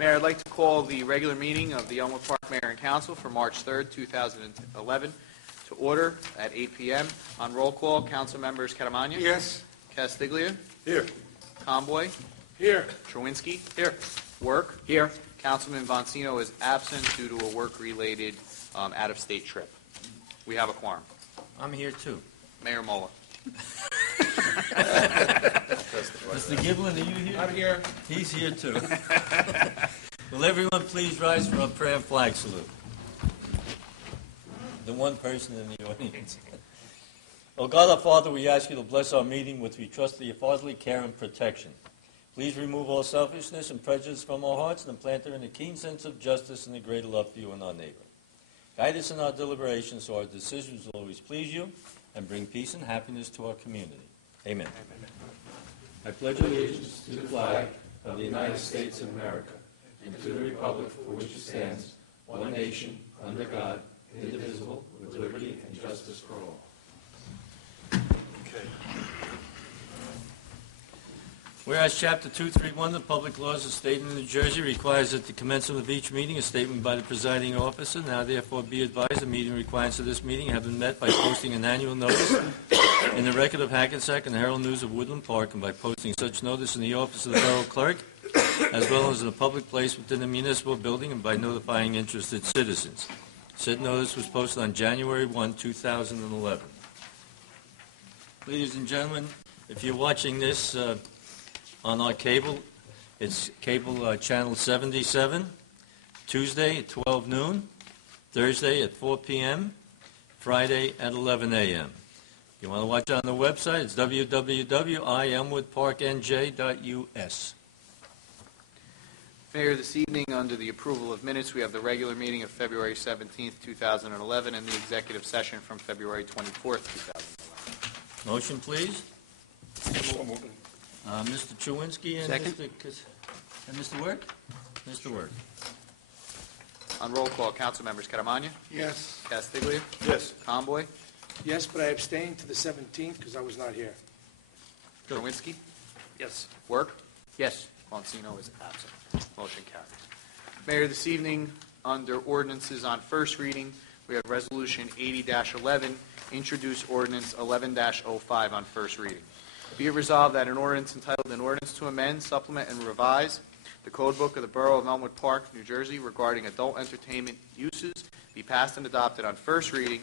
Mayor, I'd like to call the regular meeting of the Elmwood Park Mayor and Council for March 3rd, 2011 to order at 8 p.m. On roll call, Council members Catamagna. Yes. Castiglia. Here. Comboy. Here. Trowinski. Here. Work. Here. Councilman Boncino is absent due to a work-related out-of-state trip. We have a quorum. I'm here too. Mayor Mola. Mr. Giblin, are you here? I'm here. He's here too. Will everyone please rise for our prayer and flag salute? The one person in the audience. Oh God, our Father, we ask you to bless our meeting which we trust to your fatherly care and protection. Please remove all selfishness and prejudice from our hearts and plant therein a keen sense of justice and a greater love for you and our neighbor. Guide us in our deliberations so our decisions will always please you and bring peace and happiness to our community. Amen. I pledge allegiance to the flag of the United States of America and to the republic for which it stands, one nation, under God, indivisible, with liberty and justice for all. Okay. Whereas Chapter 231 of the Public Laws of the State of New Jersey requires at the commencement of each meeting a statement by the presiding officer, now therefore be advised the meeting requirements of this meeting have been met by posting an annual notice in the Record of Hackensack and the Herald News of Woodland Park, and by posting such notice in the office of the Borough Clerk, as well as in a public place within the municipal building, and by notifying interested citizens. Said notice was posted on January 1, 2011. Ladies and gentlemen, if you're watching this on our cable, it's cable channel 77, Tuesday at 12 noon, Thursday at 4 p.m., Friday at 11 a.m. If you want to watch on the website, it's www.ielmwoodparknj.us. Mayor, this evening, under the approval of minutes, we have the regular meeting of February 17th, 2011, and the executive session from February 24th, 2011. Motion, please. Mr. Chewinski and Second. Mr. Work? Mr. Work. On roll call, Council members Catamagna. Yes. Castiglia. Yes. Comboy. Yes, but I abstained to the 17th because I was not here. Trowinski. Yes. Work. Yes. Boncino is absent. Motion carries. Mayor, this evening, under ordinances on first reading, we have Resolution 80-11, introduce ordinance 11-05 on first reading. Be it resolved that an ordinance entitled An Ordinance to Amend, Supplement, and Revise the Code Book of the Borough of Elmwood Park, New Jersey, regarding adult entertainment uses be passed and adopted on first reading,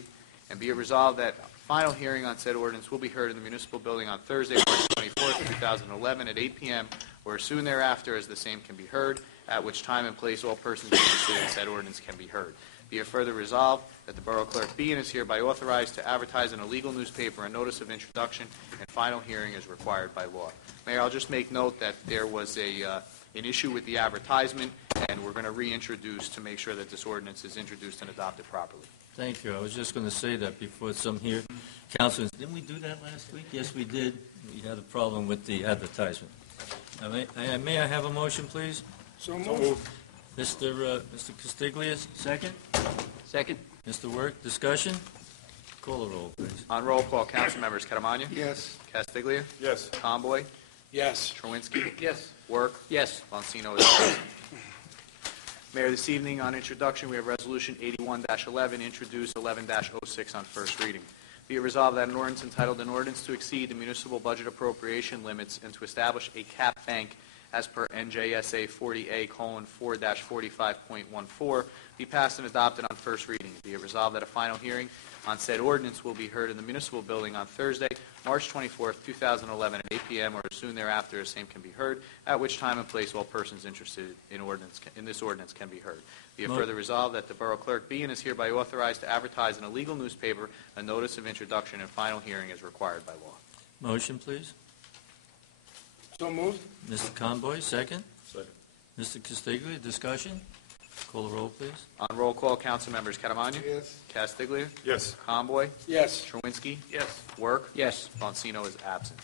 and be it resolved that final hearing on said ordinance will be heard in the municipal building on Thursday, March 24th, 2011 at 8 p.m. or soon thereafter as the same can be heard, at which time and place all persons interested in said ordinance can be heard. Be it further resolved that the Borough Clerk be and is hereby authorized to advertise in a legal newspaper a notice of introduction and final hearing is required by law. Mayor, I'll just make note that there was an issue with the advertisement, and we're going to reintroduce to make sure that this ordinance is introduced and adopted properly. Thank you. I was just going to say that before some here. Councilors, didn't we do that last week? Yes, we did. We had a problem with the advertisement. May I have a motion, please? So moved. Mr. Castiglia, second? Second. Mr. Work, discussion? Call the roll, please. On roll call, Council members Catamagna. Yes. Castiglia. Yes. Comboy. Yes. Trowinski. Yes. Work. Yes. Boncino is present. Mayor, this evening on introduction, we have Resolution 81-11, introduce 11-06 on first reading. Be it resolved that an ordinance entitled An Ordinance to Exceed the Municipal Budget Appropriation Limits and to Establish a Cap Bank as per NJSA 40A:4-45.14 be passed and adopted on first reading. Be it resolved that a final hearing on said ordinance will be heard in the municipal building on Thursday, March 24th, 2011 at 8 p.m. or soon thereafter as same can be heard, at which time and place all persons interested in this ordinance can be heard. Be it further resolved that the Borough Clerk be and is hereby authorized to advertise in a legal newspaper a notice of introduction and final hearing is required by law. Motion, please. So moved. Mr. Conboy, second. Second. Mr. Castiglia, discussion? Call the roll, please. On roll call, Council members Catamagna. Yes. Castiglia. Yes. Comboy. Yes. Trowinski. Yes. Work. Yes. Boncino is absent.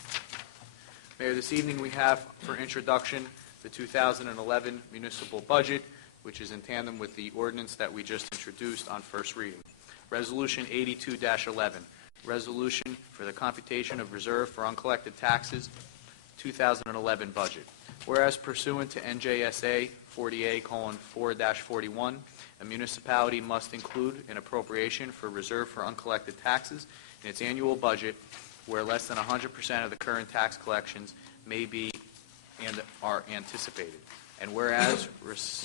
Mayor, this evening we have for introduction the 2011 municipal budget, which is in tandem with the ordinance that we just introduced on first reading. Resolution 82-11, resolution for the computation of reserve for uncollected taxes, 2011 budget. Whereas pursuant to NJSA 40A:4-41, a municipality must include an appropriation for reserve for uncollected taxes in its annual budget where less than 100% of the current tax collections may be and are anticipated. And whereas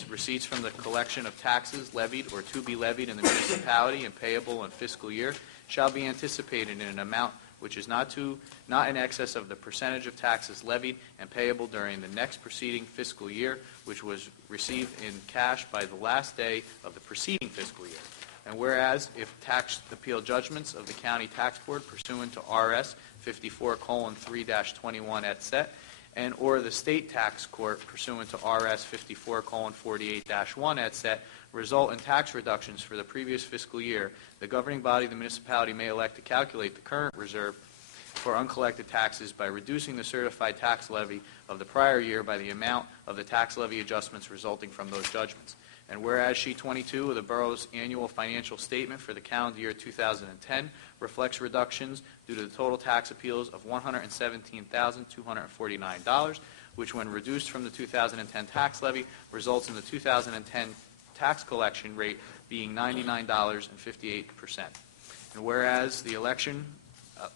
receipts from the collection of taxes levied or to be levied in the municipality and payable in fiscal year shall be anticipated in an amount which is not in excess of the percentage of taxes levied and payable during the next preceding fiscal year, which was received in cash by the last day of the preceding fiscal year. And whereas if tax appeal judgments of the County Tax Board pursuant to RS 54:3-21 et set, and or the State Tax Court pursuant to RS 54:48-1 et set, result in tax reductions for the previous fiscal year, the governing body of the municipality may elect to calculate the current reserve for uncollected taxes by reducing the certified tax levy of the prior year by the amount of the tax levy adjustments resulting from those judgments. And whereas sheet 22 of the borough's annual financial statement for the calendar year 2010 reflects reductions due to the total tax appeals of $117,249, which when reduced from the 2010 tax levy results in the 2010 tax collection rate being 99.58%. And whereas the election of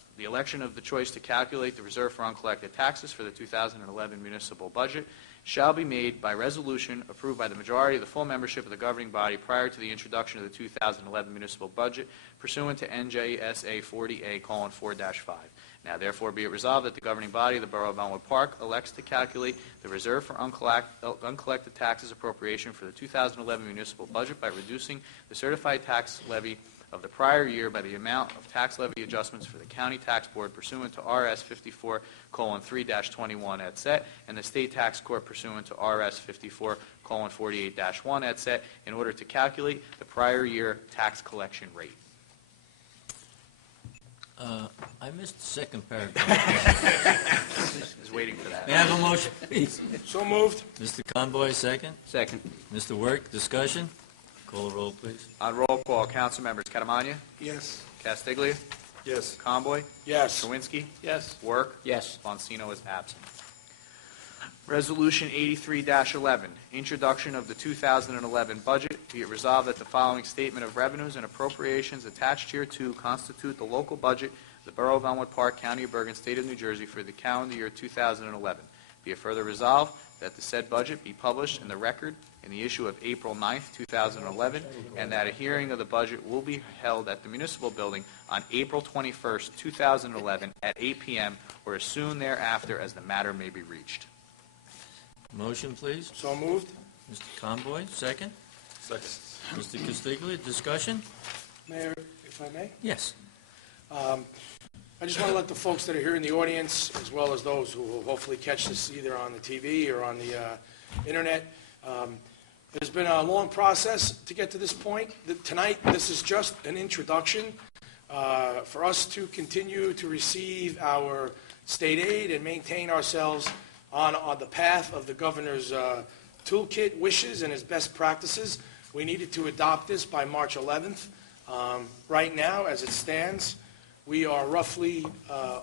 the choice to calculate the reserve for uncollected taxes for the 2011 municipal budget shall be made by resolution approved by the majority of the full membership of the governing body prior to the introduction of the 2011 municipal budget pursuant to NJSA 40A:4-5. Now, therefore, be it resolved that the governing body of the Borough of Elmwood Park elects to calculate the reserve for uncollected taxes appropriation for the 2011 municipal budget by reducing the certified tax levy of the prior year by the amount of tax levy adjustments for the County Tax Board pursuant to RS 54:3-21 et set, and the State Tax Court pursuant to RS 54:48-1 et set, in order to calculate the prior year tax collection rate. I missed the second paragraph. I was waiting for that. May I have a motion, please? So moved. Mr. Conboy, second. Second. Mr. Work, discussion? Call the roll, please. On roll call, council members Catamagna, Yes. Castiglia, Yes. Conboy, Yes. Kowinski, Yes. Work, Yes. Bonsino is absent. Resolution 83-11, introduction of the 2011 budget. Be it resolved that the following statement of revenues and appropriations attached hereto constitute the local budget of the Borough of Elmwood Park, County of Bergen, State of New Jersey for the calendar year 2011. Be it further resolved that the said budget be published in the record in the issue of April 9th, 2011, and that a hearing of the budget will be held at the Municipal Building on April 21st, 2011 at 8 p.m. or as soon thereafter as the matter may be reached. Motion, please. So moved. Mr. Conboy, second. Second. Mr. Castiglia, discussion? Mayor, if I may? Yes. I just want to let the folks that are here in the audience, as well as those who will hopefully catch this either on the TV or on the internet, there's been a long process to get to this point. Tonight, this is just an introduction for us to continue to receive our state aid and maintain ourselves on the path of the governor's toolkit wishes and his best practices. We needed to adopt this by March 11th. Right now, as it stands, we are roughly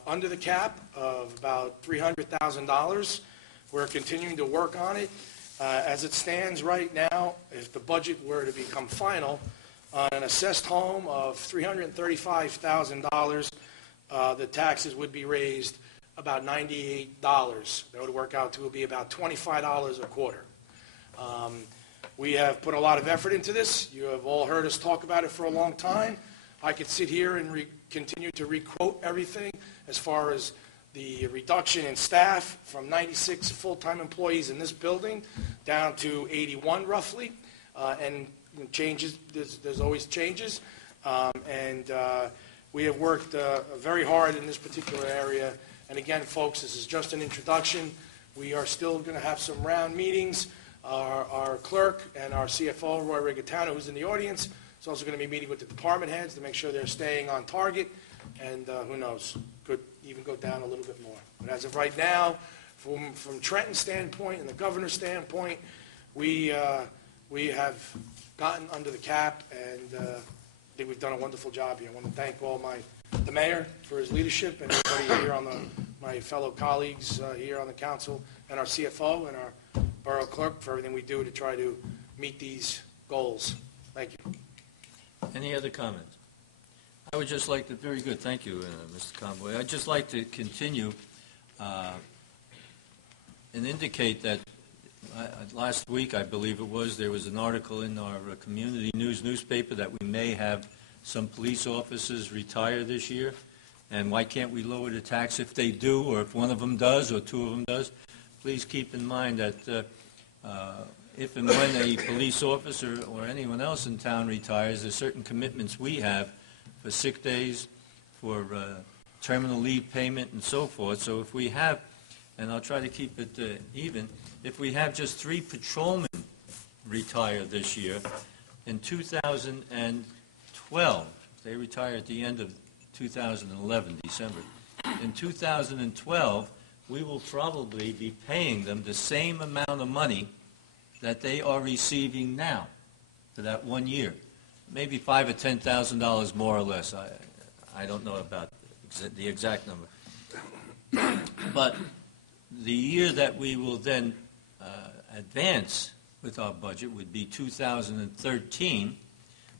under the cap of about $300,000. We're continuing to work on it. As it stands right now, if the budget were to become final, on an assessed home of $335,000, the taxes would be raised about $98. That would work out to be about $25 a quarter. We have put a lot of effort into this. You have all heard us talk about it for a long time. I could sit here and continue to requote everything as far as the reduction in staff from 96 full-time employees in this building down to 81 roughly, and changes, there's always changes. We have worked very hard in this particular area. And again, folks, this is just an introduction. We are still going to have some round meetings. Our clerk and our CFO, Roy Rigatano, who's in the audience, is also going to be meeting with the department heads to make sure they're staying on target. And who knows, could even go down a little bit more. But as of right now, from Trenton's standpoint and the governor's standpoint, we have gotten under the cap, and I think we've done a wonderful job here. I want to thank the mayor for his leadership and everybody here on the my fellow colleagues here on the council, and our CFO and our borough clerk for everything we do to try to meet these goals. Thank you. Any other comments? I would just like to, very good, thank you, Mr. Conboy. I'd just like to continue and indicate that last week, I believe it was, there was an article in our community news newspaper that we may have some police officers retire this year. And why can't we lower the tax if they do, or if one of them does, or two of them does? Please keep in mind that if and when a police officer or anyone else in town retires, there's certain commitments we have for sick days, for terminal leave payment, and so forth. So if we have, and I'll try to keep it even, if we have just 3 patrolmen retire this year, in 2012, they retire at the end of 2011, December. In 2012, we will probably be paying them the same amount of money that they are receiving now for that 1 year. Maybe $5,000 or $10,000 more or less. I don't know about the exact number. But the year that we will then advance with our budget would be 2013,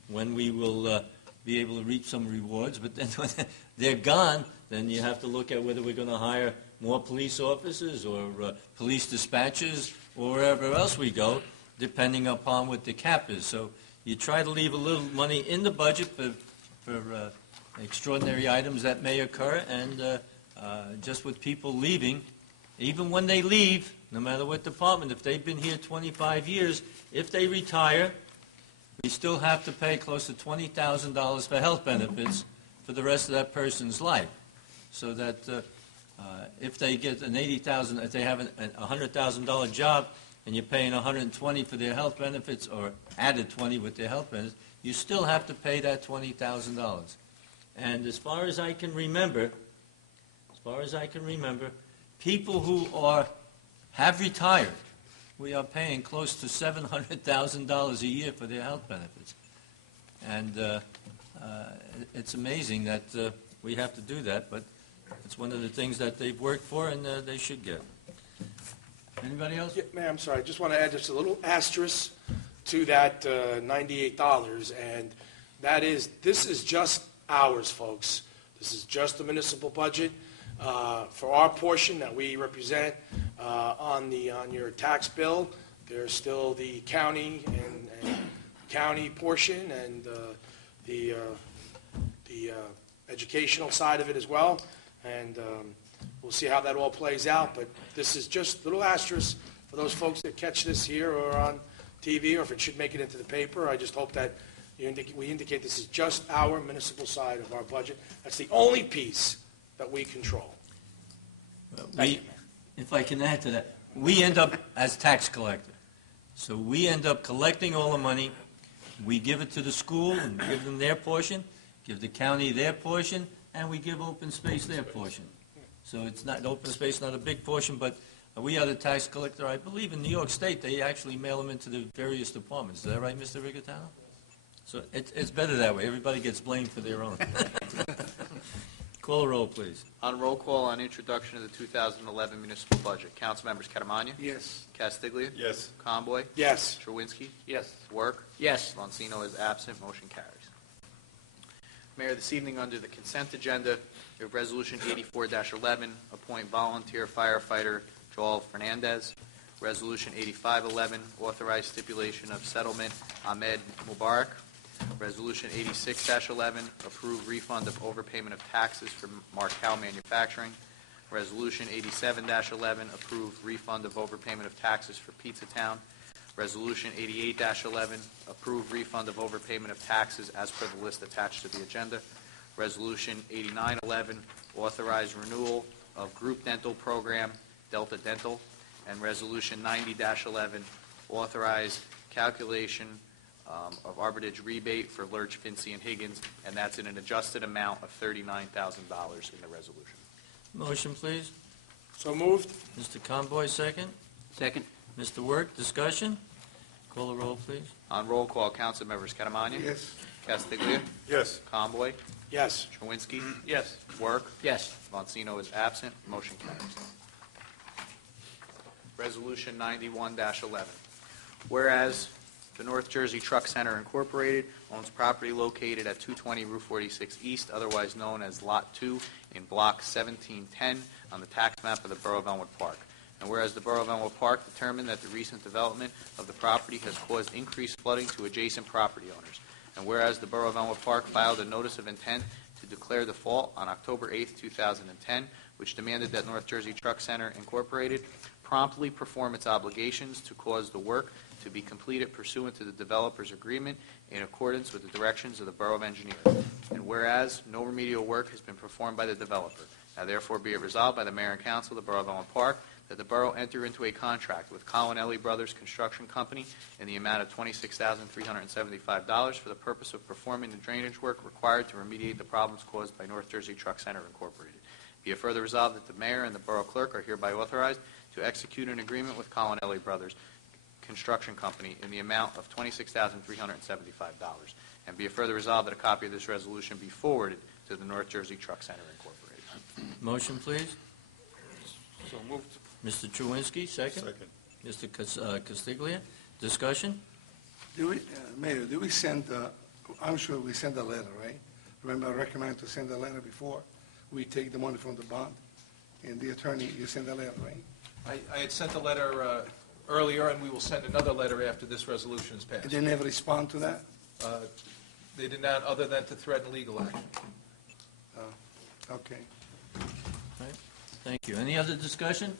when we will be able to reap some rewards. But then when they're gone, then you have to look at whether we're going to hire more police officers or police dispatchers or wherever else we go, depending upon what the cap is. So you try to leave a little money in the budget for extraordinary items that may occur, and just with people leaving, even when they leave, no matter what department, if they've been here 25 years, if they retire, we still have to pay close to $20,000 for health benefits for the rest of that person's life. So that if they get an $80,000, if they have a $100,000 job and you're paying $120 for their health benefits, or added $20 with their health benefits, you still have to pay that $20,000. And as far as I can remember, people who have retired, we are paying close to $700,000 a year for their health benefits. And it's amazing that we have to do that, but it's one of the things that they've worked for, and they should get. Anybody else? Yeah, ma'am, sorry, I just want to add just a little asterisk to that $98, and that is, this is just ours, folks. This is just the municipal budget. For our portion that we represent on your tax bill, there's still the county and county portion, and the educational side of it as well. And we'll see how that all plays out. But this is just a little asterisk for those folks that catch this here or on TV, or if it should make it into the paper. I just hope that we indicate this is just our municipal side of our budget. That's the only piece that we control. If I can add to that, we end up as tax collector. So we end up collecting all the money. We give it to the school and give them their portion, give the county their portion, and we give open space their portion. So it's not, open space not a big portion, but we are the tax collector. I believe in New York State they actually mail them into the various departments. Is that right, Mr. Rigatano? So it's better that way. Everybody gets blamed for their own. Call a roll, please. On roll call on introduction of the 2011 municipal budget, council members Catamagna, Yes. Castiglia, Yes. Conboy, Yes. Sherwinski, Yes. Work, Yes. Monsino is absent, motion carries. Mayor, this evening under the consent agenda, we have Resolution 84-11, appoint volunteer firefighter Joel Fernandez. Resolution 8511, authorize stipulation of settlement Ahmed Mubarak. Resolution 86-11, approve refund of overpayment of taxes for Markel Manufacturing. Resolution 87-11, approve refund of overpayment of taxes for Pizza Town. Resolution 88-11, approve refund of overpayment of taxes as per the list attached to the agenda. Resolution 89-11, authorize renewal of group dental program, Delta Dental. And Resolution 90-11, authorize calculation of arbitrage rebate for Lurch, Fincy, and Higgins, and that's in an adjusted amount of $39,000 in the resolution. Motion, please. So moved. Mr. Conboy, second. Second. Mr. Work, discussion. Call a roll, please. On roll call, council members Catamagna. Yes. Castiglia. Yes. Conboy. Yes. Chawinski. Yes. Work. Yes. Monsino is absent. Motion carries. Resolution 91-11. Whereas the North Jersey Truck Center Incorporated owns property located at 220 Route 46 East, otherwise known as Lot 2 in Block 1710 on the tax map of the Borough of Elmwood Park. And whereas the Borough of Elmwood Park determined that the recent development of the property has caused increased flooding to adjacent property owners. And whereas the Borough of Elmwood Park filed a notice of intent to declare default on October 8, 2010, which demanded that North Jersey Truck Center Incorporated promptly perform its obligations to cause the work to be completed pursuant to the developer's agreement in accordance with the directions of the Borough of Engineers. And whereas no remedial work has been performed by the developer, now therefore be it resolved by the Mayor and Council of the Borough of Elmwood Park that the Borough enter into a contract with Colonelli Brothers Construction Company in the amount of $26,375 for the purpose of performing the drainage work required to remediate the problems caused by North Jersey Truck Center Incorporated. Be it further resolved that the Mayor and the Borough Clerk are hereby authorized to execute an agreement with Colonelli Brothers Construction Company in the amount of $26,375. And be it further resolved that a copy of this resolution be forwarded to the North Jersey Truck Center Incorporated. Motion, please. So moved. Mr. Chawinski, second. Second. Mr. Castiglia. Discussion? Mayor, do we send, I'm sure we send a letter, right? Remember, I recommended to send a letter before we take the money from the bond? And the attorney, you send a letter, right? I had sent a letter earlier, and we will send another letter after this resolution is passed. And they never respond to that? They did not, other than to threaten legal action. Okay. Right. Thank you. Any other discussion?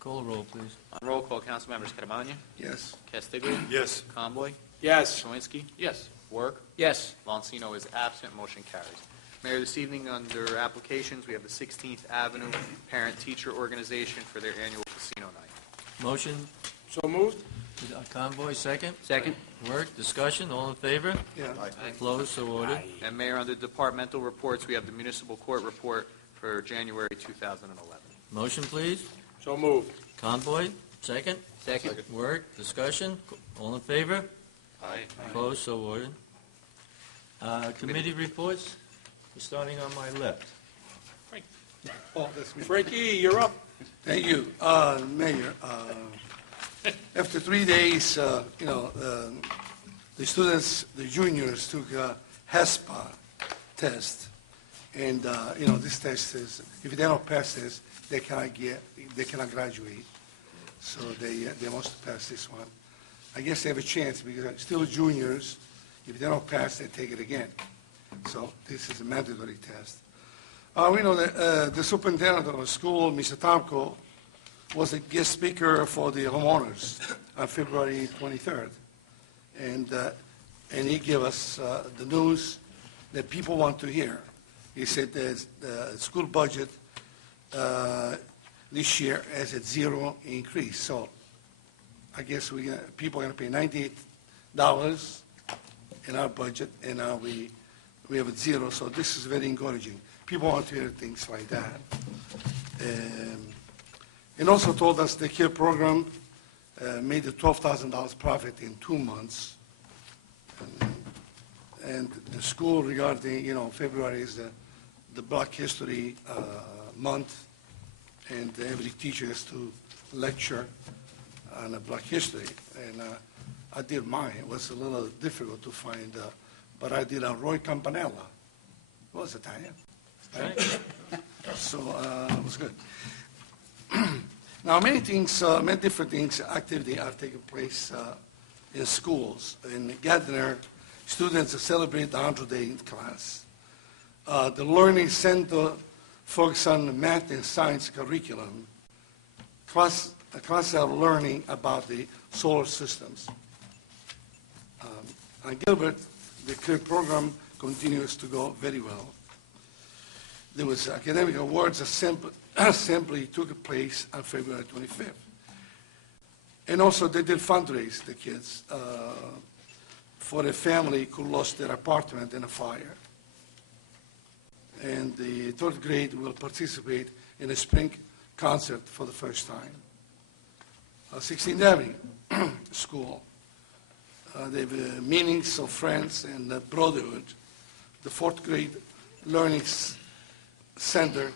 Call a roll, please. On roll call, council members Catania, Yes. Castiglia, Yes. Conboy, Yes. Chawinski, Yes. Work. Yes. Monsino is absent. Motion carries. Mayor, this evening under applications, we have the 16th Avenue Parent-Teacher Organization for their annual casino night. Motion, So moved? Convoy, second. Second. Work, discussion, all in favor? Yeah. Closed, so ordered. And Mayor, under departmental reports, we have the municipal court report for January 2011. Motion, please. So moved. Convoy, second. Second. Work, discussion, all in favor? Aye. Closed, so ordered. Committee reports, starting on my left. Oh, that's me. Frankie, you're up. Thank you. Mayor, after 3 days, the students, the juniors took a HESPA test. And, this test is, if they don't pass this, they cannot graduate. So they must pass this one. I guess they have a chance because they're still juniors. If they don't pass, they take it again. So this is a mandatory test. We know that the superintendent of the school, Mr. Tomko, was a guest speaker for the homeowners on February 23rd. And he gave us the news that people want to hear. He said the school budget this year has a zero increase. So I guess people are going to pay $98 in our budget, and now we have a zero. So this is very encouraging. People want to hear things like that. And also told us the CARE program made a $12,000 profit in 2 months. And the school regarding, February is the Black History month, and every teacher has to lecture on Black History. And I did mine. It was a little difficult to find, but I did on Roy Campanella. It was Italian. Right? So it was good. Now, many different things, activities are taking place in schools. In Gardner, students celebrate the 100th day in class. The Learning Center focuses on math and science curriculum. Classes are learning about the solar systems. On Gilbert, the CARE program continues to go very well. There was academic awards assembly took place on February 25th. And also they did fundraise, the kids, for a family who lost their apartment in a fire. And the third grade will participate in a spring concert for the first time. 16th Avenue School. They have meanings of friends and brotherhood. The fourth grade learning center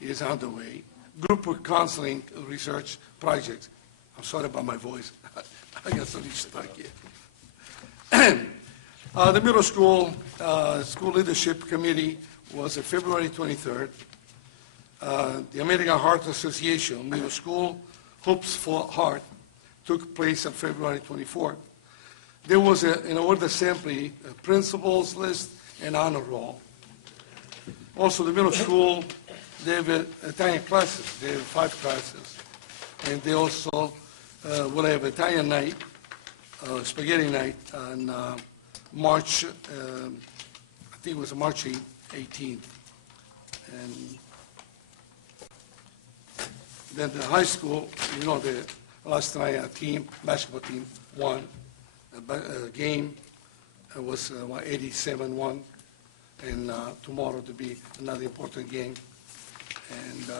is underway. Group counseling research projects. I'm sorry about my voice. I got so stuck here. The middle school school leadership committee was February 23rd. The American Heart Association Middle School Hopes for Heart took place on February 24th. There was an award assembly, a principals list, and honor roll. Also, the middle school, they have Italian classes. They have 5 classes. And they also will have Italian night, spaghetti night on March, I think it was March 18th. And then the high school, you know, the last night a basketball team won a game. It was 87-1. And tomorrow to be another important game. And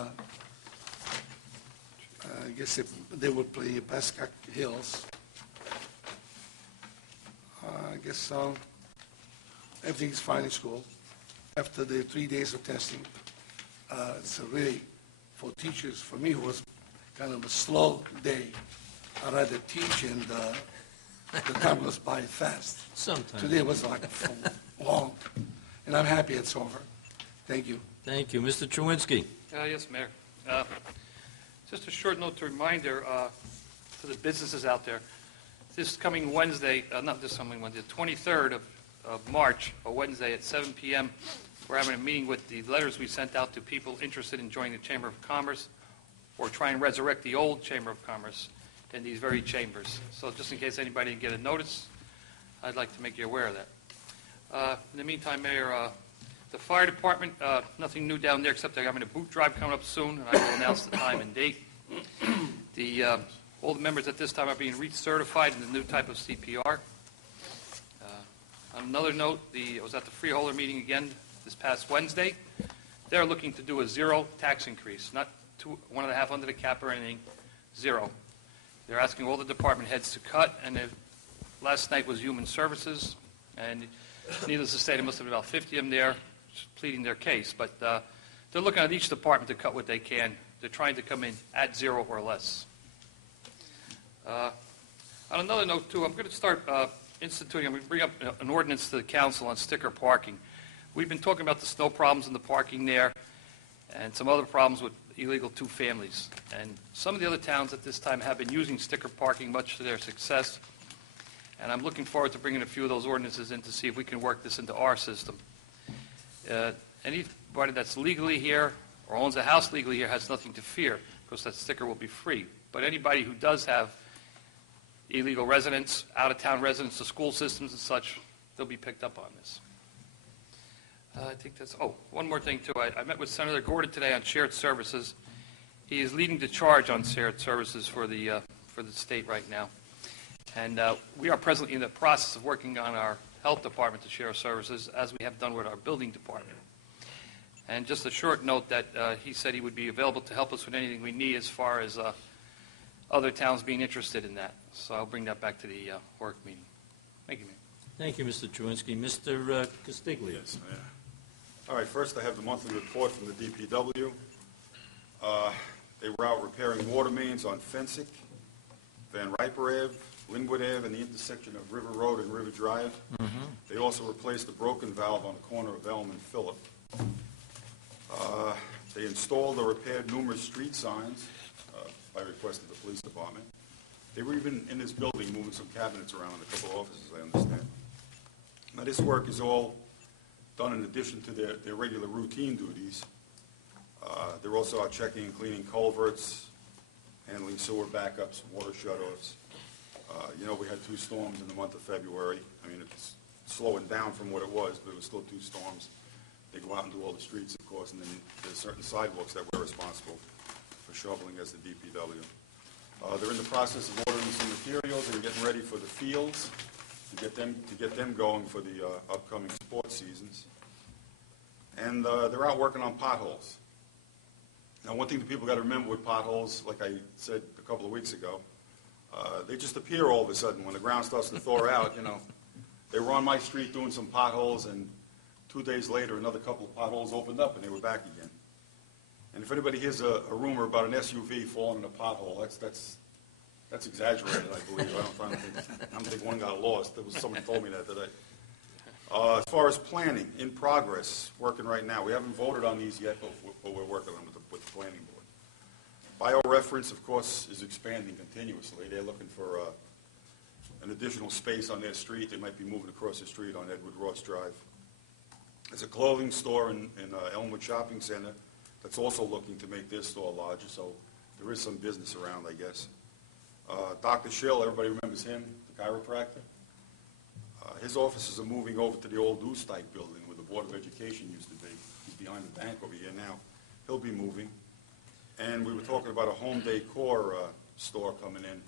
I guess they will play Pascack Hills. I guess everything's fine in school. After the 3 days of testing, it's really, for teachers, for me, it was kind of a slow day. I'd rather teach and the time goes by fast. Sometimes. Today was like long, and I'm happy it's over. Thank you. Thank you. Mr. Chewinski. Yes, Mayor. Just a short note to reminder to the businesses out there, this coming Wednesday, not this coming Wednesday, the 23rd of March, a Wednesday at 7 p.m., we're having a meeting with the letters we sent out to people interested in joining the Chamber of Commerce or try and resurrect the old Chamber of Commerce in these very chambers. So just in case anybody didn't get a notice, I'd like to make you aware of that. In the meantime, Mayor, the fire department, nothing new down there except they're having a boot drive coming up soon, and I will announce the time and date. All the members at this time are being recertified in the new type of CPR. On another note, I was at the freeholder meeting again this past Wednesday. They're looking to do a 0 tax increase, not 1.5 under the cap or anything, 0. They're asking all the department heads to cut, and last night was Human Services, and needless to say, there must have been about 50 of them there pleading their case. But they're looking at each department to cut what they can. They're trying to come in at 0 or less. On another note, too, I'm going to start I'm going to bring up an ordinance to the council on sticker parking. We've been talking about the snow problems in the parking there and some other problems with illegal 2 families. And some of the other towns at this time have been using sticker parking much to their success. And I'm looking forward to bringing a few of those ordinances in to see if we can work this into our system. Anybody that's legally here or owns a house legally here has nothing to fear because that sticker will be free. But anybody who does have illegal residents, out-of-town residents, the school systems and such, they'll be picked up on this. I think that's, one more thing too. I met with Senator Gordon today on shared services. He is leading the charge on shared services for the state right now. And we are presently in the process of working on our health department to share services, as we have done with our building department. And just a short note that he said he would be available to help us with anything we need as far as other towns being interested in that. So I'll bring that back to the work meeting. Thank you, Mayor. Thank you, Mr. Chewinski. Mr. Castiglia. Yes, Mayor. All right, first I have the monthly report from the DPW. They were out repairing water mains on Fensick, Van Riper Ave, Linwood Ave, and the intersection of River Road and River Drive. They also replaced a broken valve on the corner of Elm and Phillip. They installed or repaired numerous street signs by request of the police department. They were even in this building moving some cabinets around in a couple of offices, I understand. Now, this work is all done in addition to their regular routine duties. They're also out checking and cleaning culverts, handling sewer backups, water shutoffs. We had 2 storms in the month of February. I mean, it's slowing down from what it was, but it was still 2 storms. They go out and do all the streets, of course, and then there's certain sidewalks that we're responsible for shoveling as the DPW. They're in the process of ordering some materials and getting ready for the fields to get them going for the upcoming sports seasons. And they're out working on potholes. Now, one thing that people got to remember with potholes, like I said a couple of weeks ago, They just appear all of a sudden when the ground starts to thaw out, you know. They were on my street doing some potholes, and 2 days later, another couple of potholes opened up, and they were back again. And if anybody hears a rumor about an SUV falling in a pothole, that's exaggerated, I believe. I don't think one got lost. Somebody told me that today. As far as planning, in progress, working right now. We haven't voted on these yet, but we're working on them with the planning board. BioReference, of course, is expanding continuously. They're looking for an additional space on their street. They might be moving across the street on Edward Ross Drive. There's a clothing store in Elmwood Shopping Center that's also looking to make their store larger, so there is some business around, I guess. Dr. Schill, everybody remembers him, the chiropractor. His offices are moving over to the old Oostdijk building where the Board of Education used to be. He's behind the bank over here now. He'll be moving. And we were talking about a home decor store coming in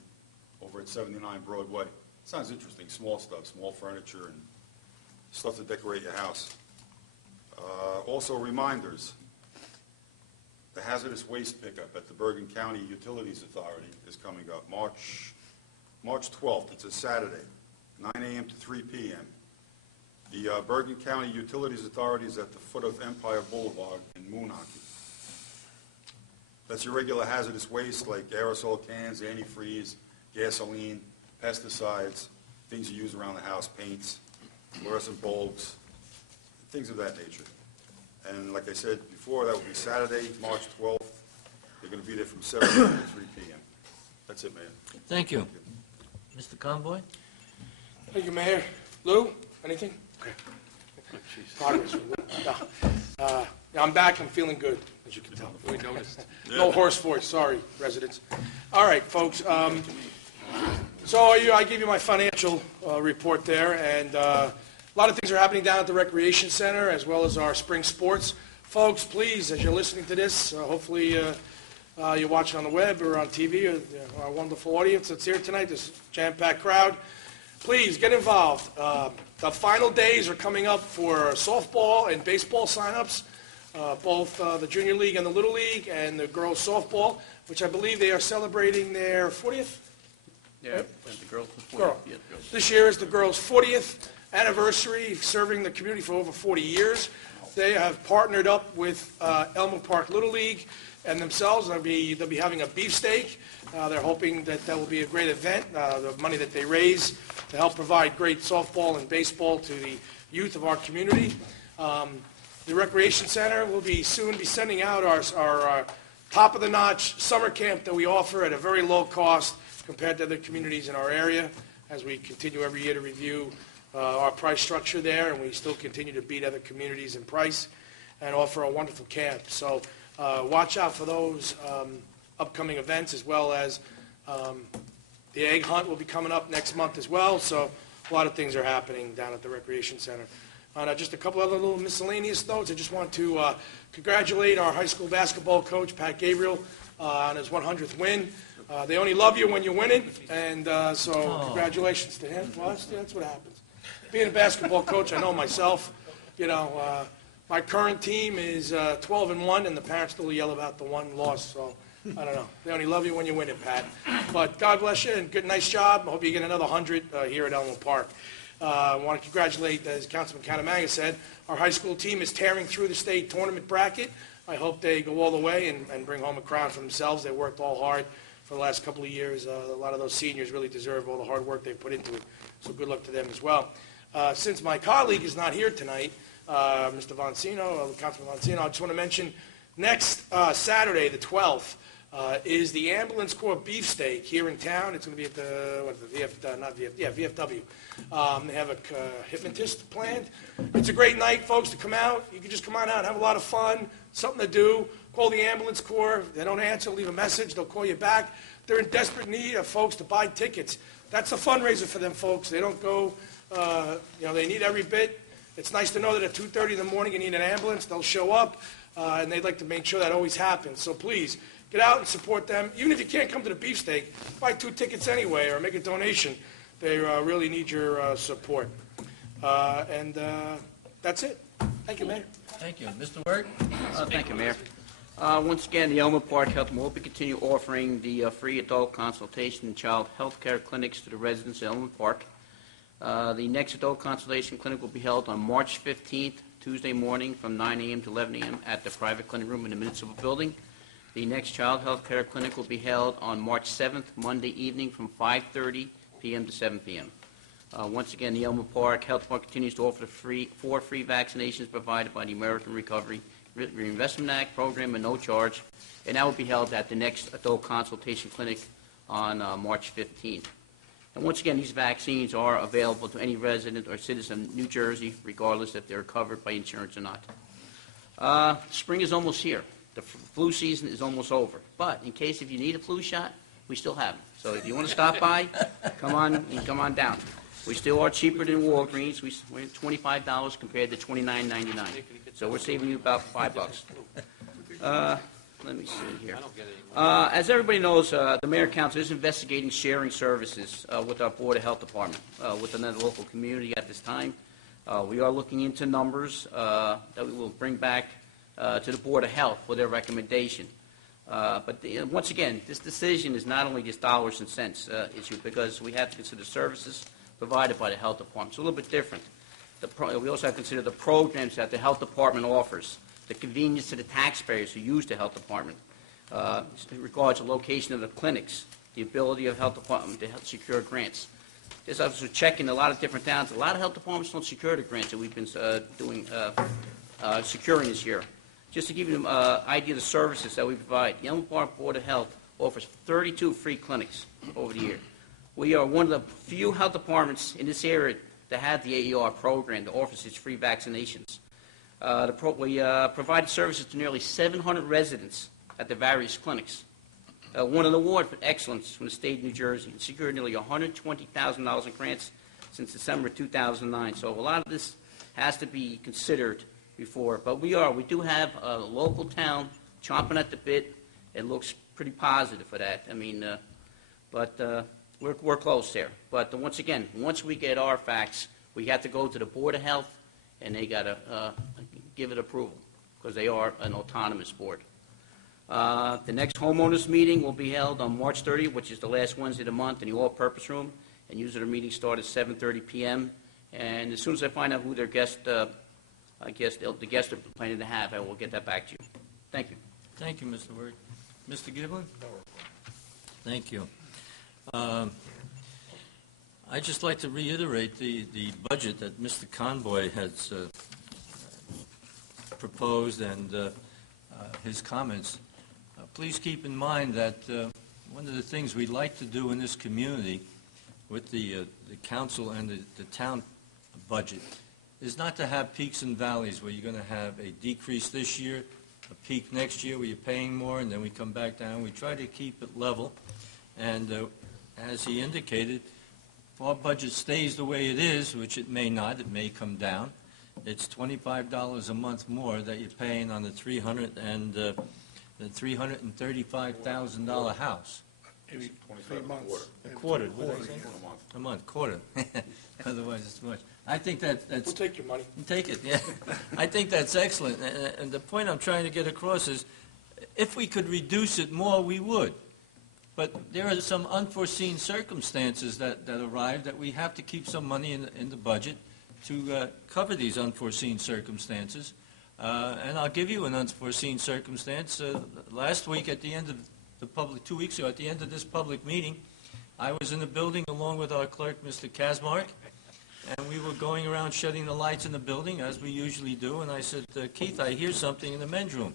over at 79 Broadway. Sounds interesting, small stuff, small furniture and stuff to decorate your house. Also reminders, the hazardous waste pickup at the Bergen County Utilities Authority is coming up March 12th. It's a Saturday, 9 a.m. to 3 p.m. The Bergen County Utilities Authority is at the foot of Empire Boulevard in Moonachie. That's your regular hazardous waste like aerosol cans, antifreeze, gasoline, pesticides, things you use around the house, paints, fluorescent bulbs, things of that nature. And like I said before, that will be Saturday, March 12th. They're going to be there from 7 a.m. to 3 p.m. That's it, Mayor. Thank you. Mr. Conboy? Thank you, Mayor. Lou, anything? Okay. Progress. No. I'm back. I'm feeling good, as you can tell. We noticed. No hoarse voice. Sorry, residents. All right, folks. So I gave you my financial report there, and a lot of things are happening down at the Recreation Center as well as our spring sports. Folks, please, as you're listening to this, hopefully you're watching on the web or on TV, or our wonderful audience that's here tonight, this jam-packed crowd. Please get involved. The final days are coming up for softball and baseball signups, both the Junior League and the Little League and the girls softball, which I believe they are celebrating their 40th? Yeah, and the girls before. Girl. Yeah, girls. This year is the girls' 40th anniversary, serving the community for over 40 years. They have partnered up with Elmwood Park Little League and themselves. They'll be having a beefsteak. They're hoping that will be a great event. The money that they raise to help provide great softball and baseball to the youth of our community. The Recreation Center will soon be sending out our top-of-the-notch summer camp that we offer at a very low cost compared to other communities in our area, as we continue every year to review our price structure there, and we still continue to beat other communities in price and offer a wonderful camp. So watch out for those upcoming events, as well as the egg hunt will be coming up next month as well. So a lot of things are happening down at the Recreation Center. Just a couple other little miscellaneous notes. I just want to congratulate our high school basketball coach, Pat Gabriel, on his 100th win. They only love you when you're winning, and so congratulations to him. Well, that's what happens. Being a basketball coach, I know myself, my current team is 12-1, and the parents still yell about the one loss, so I don't know. They only love you when you win it, Pat. But God bless you, and good, nice job. I hope you get another 100 here at Elmwood Park. I want to congratulate, as Councilman Canamaga said, our high school team is tearing through the state tournament bracket. I hope they go all the way and bring home a crown for themselves. They worked all hard for the last couple of years. A lot of those seniors really deserve all the hard work they've put into it, so good luck to them as well. Since my colleague is not here tonight, Mr. Voncino, Councilman Voncino, I just want to mention next Saturday, the 12th, is the Ambulance Corps beefsteak here in town. It's going to be at the VFW. They have a hypnotist planned. It's a great night, folks, to come out. You can just come on out and have a lot of fun, something to do. Call the Ambulance Corps. If they don't answer, leave a message. They'll call you back. They're in desperate need of folks to buy tickets. That's a fundraiser for them, folks. They don't go, they need every bit. It's nice to know that at 2:30 in the morning you need an ambulance. They'll show up, and they'd like to make sure that always happens. So please, get out and support them. Even if you can't come to the beefsteak, buy 2 tickets anyway or make a donation. They really need your support. And that's it. Thank you, Mayor. Thank you. Mr. Word? Thank you, Mayor. Once again, the Elmwood Park Health will be continue offering the free adult consultation and child health care clinics to the residents of Elmwood Park. The next adult consultation clinic will be held on March 15th, Tuesday morning from 9 a.m. to 11 a.m. at the private clinic room in the municipal building. The next child health care clinic will be held on March 7th, Monday evening from 5:30 p.m. to 7 p.m. Once again, the Elmwood Park Health Department continues to offer four free vaccinations provided by the American Recovery Reinvestment Act program at no charge, and that will be held at the next adult consultation clinic on March 15th. And once again, these vaccines are available to any resident or citizen of New Jersey, regardless if they're covered by insurance or not. Spring is almost here. The flu season is almost over. But in case if you need a flu shot, we still have them. So if you want to stop by, come on down. We still are cheaper than Walgreens. We're at $25 compared to $29.99. So we're saving you about $5. Let me see here. As everybody knows, the Mayor Council is investigating sharing services with our Board of Health Department with another local community at this time. We are looking into numbers that we will bring back to the Board of Health for their recommendation. Once again, this decision is not only just dollars and cents issue, because we have to consider services provided by the Health Department. It's a little bit different. We also have to consider the programs that the Health Department offers, the convenience to the taxpayers who use the Health Department, in regards to location of the clinics, the ability of Health Department to help secure grants. Just also checking a lot of different towns. A lot of Health Departments don't secure the grants that we've been securing this year. Just to give you an idea of the services that we provide, the Elmwood Park Board of Health offers 32 free clinics over the year. We are one of the few health departments in this area that have the AER program that offers its free vaccinations. We provide services to nearly 700 residents at the various clinics. Won an award for excellence from the state of New Jersey and secured nearly $120,000 in grants since December 2009. So a lot of this has to be considered before. But we do have a local town chomping at the bit. It looks pretty positive for that. I mean, we're close there. But once again, once we get our facts, we have to go to the Board of Health, and they got to give it approval because they are an autonomous board. The next homeowners meeting will be held on March 30th, which is the last Wednesday of the month, in the all-purpose room, and usually the meeting starts at 7:30 p.m. And as soon as I find out who their guest, the guests are planning to have, I will get that back to you. Thank you. Thank you, Mr. Word. Mr. Giblin? Thank you. I'd just like to reiterate the budget that Mr. Conboy has proposed and his comments. Please keep in mind that one of the things we'd like to do in this community with the council and the town budget is not to have peaks and valleys where you're going to have a decrease this year, a peak next year where you're paying more, and then we come back down. We try to keep it level. And as he indicated, if our budget stays the way it is, which it may not, it may come down, it's $25 a month more that you're paying on the $335,000 house. Every 3 months. A quarter, what did I say? A month, quarter. Otherwise, it's too much. I think that's... We'll take your money. Take it, yeah. I think that's excellent. And the point I'm trying to get across is, if we could reduce it more, we would. But there are some unforeseen circumstances that arrive that we have to keep some money in the budget to cover these unforeseen circumstances. And I'll give you an unforeseen circumstance. Last week at the end of the 2 weeks ago, at the end of this public meeting, I was in the building along with our clerk, Mr. Kazmark, and we were going around shutting the lights in the building, as we usually do, and I said, Keith, I hear something in the men's room.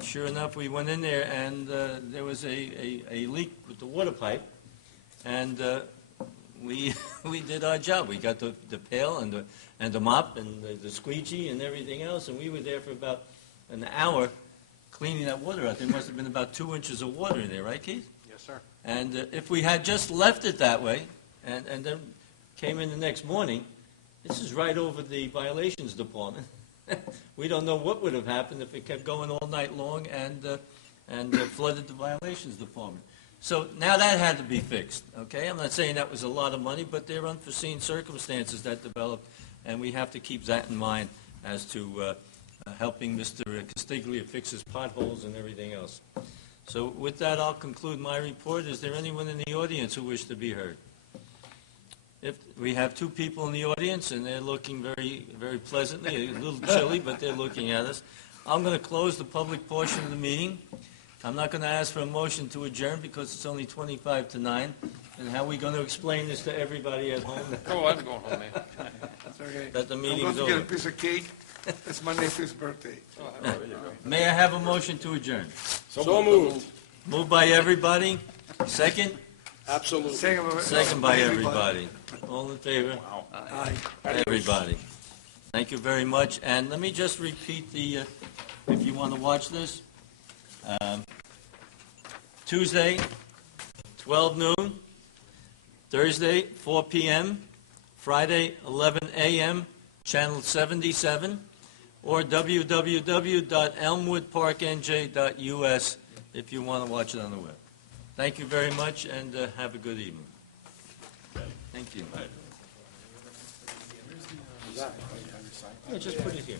Sure enough, we went in there, and there was a leak with the water pipe, and we did our job. We got the pail and the mop and the squeegee and everything else, and we were there for about an hour cleaning that water out. There must have been about 2 inches of water in there, right, Keith? Yes, sir. And if we had just left it that way, and then came in the next morning, this is right over the violations department. We don't know what would have happened if it kept going all night long and flooded the violations department. So now that had to be fixed, okay? I'm not saying that was a lot of money, but there are unforeseen circumstances that developed, and we have to keep that in mind as to helping Mr. Castiglia fix his potholes and everything else. So with that, I'll conclude my report. Is there anyone in the audience who wish to be heard? If we have two people in the audience, and they're looking very, very pleasantly, a little chilly, but they're looking at us. I'm going to close the public portion of the meeting. I'm not going to ask for a motion to adjourn because it's only 25 to 9. And how are we going to explain this to everybody at home Oh, I'm going home, man. That's okay. that the I'm meeting's going to get over? a piece of cake. It's my nephew's birthday. May I have a motion to adjourn? So moved. Moved by everybody. Second? Absolutely. Second by everybody. All in favor? Aye. Everybody. Thank you very much. And let me just repeat the, if you want to watch this. Tuesday, 12 noon. Thursday, 4 p.m. Friday, 11 a.m., channel 77, or www.elmwoodparknj.us if you want to watch it on the web. Thank you very much, and have a good evening. Thank you. Yeah, just put it here.